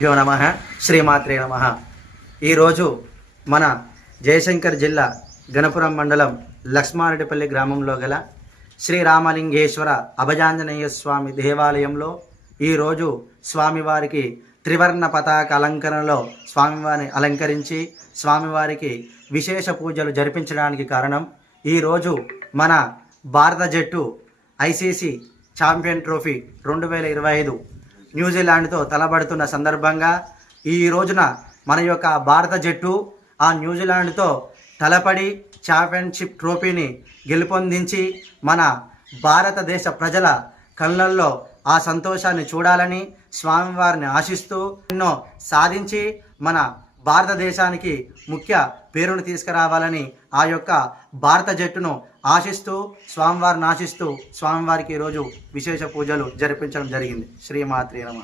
యో నమ. శ్రీమాత్రే నమ. ఈరోజు మన జయశంకర్ జిల్లా గణపురం మండలం లక్ష్మారెడ్డిపల్లి గ్రామంలో గల శ్రీ రామలింగేశ్వర అభజాంజనేయ స్వామి దేవాలయంలో ఈరోజు స్వామివారికి త్రివర్ణ పతాక అలంకరణలో స్వామివారిని అలంకరించి స్వామివారికి విశేష పూజలు జరిపించడానికి కారణం ఈరోజు మన భారత జట్టు ఐసీసీ ఛాంపియన్ ట్రోఫీ రెండు వేల ఇరవై ఐదు న్యూజిలాండ్తో తలబడుతున్న సందర్భంగా ఈ రోజున మన యొక్క భారత జట్టు ఆ న్యూజిలాండ్తో తలపడి ఛాంపియన్షిప్ ట్రోఫీని గెలుపొందించి మన భారతదేశ ప్రజల కళ్ళల్లో ఆ సంతోషాన్ని చూడాలని స్వామివారిని ఆశిస్తూ ఎన్నో సాధించి మన భారతదేశానికి ముఖ్య పేరును తీసుకురావాలని ఆ యొక్క భారత జట్టును ఆశిస్తూ స్వామివారిని ఆశిస్తూ స్వామివారికి ఈరోజు విశేష పూజలు జరిపించడం జరిగింది. శ్రీమాత్రి నమ.